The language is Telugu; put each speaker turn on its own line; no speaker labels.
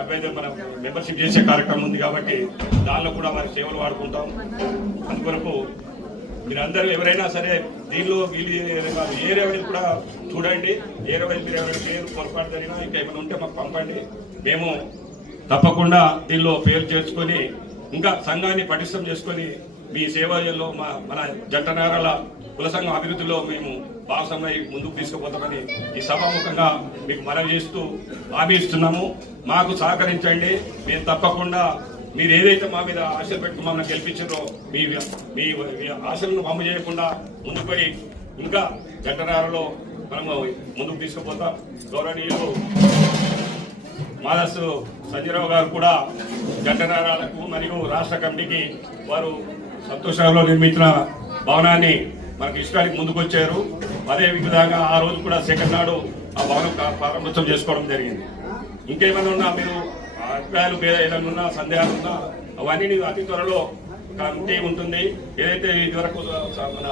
అడ్వైజర్ మన మెంబర్షిప్ చేసే కార్యక్రమం ఉంది కాబట్టి దానిలో కూడా మరి సేవలు వాడుకుంటాం. అందుకొరకు మీరందరూ ఎవరైనా సరే దీనిలో వీళ్ళు ఏ ఏరే కూడా చూడండి. ఏ వైపు మీరు ఎవరైనా పేరు పొరపాటు జరిగినా ఇంకా ఏమైనా ఉంటే మాకు పంపండి. మేము తప్పకుండా దీనిలో పేరు చేర్చుకొని ఇంకా సంఘాన్ని పటిష్టం చేసుకొని మీ సేవలో మా మన జంట నగరాల కుల సంఘం అభివృద్ధిలో మేము భాగస్వామ్య ముందుకు తీసుకుపోతామని ఈ సభాముఖంగా మీకు మనవి చేస్తూ హామీ ఇస్తున్నాము. మాకు సహకరించండి. మేము తప్పకుండా మీరు ఏదైతే మా మీద ఆశలు పెట్టుకు మమ్మల్ని గెలిపించారో మీ మీ ఆశలను మమ్మ చేయకుండా ముందుకు పోయి ఇంకా జంటనగరంలో మనము ముందుకు తీసుకుపోతాం. గౌరవనీయులు మాదస్సు సంజయరావు గారు కూడా జంటనగరాలకు మరియు రాష్ట్ర కమిటీకి వారు సంతోషంలో నిర్మించిన భవనాన్ని మనకి ఇష్టానికి ముందుకొచ్చారు. అదే విధంగా ఆ రోజు కూడా సెకండ్ నాడు ఆ భవనం ప్రారంభోత్సవం చేసుకోవడం జరిగింది. ఇంకేమైనా ఉన్నా మీరు ఆ అభిప్రాయాలు ఏదైనా ఉన్నా సందేహాలు ఉన్నా అవన్నీ అతి త్వరలో కమిటీ ఉంటుంది. ఏదైతే ఇదివరకు మన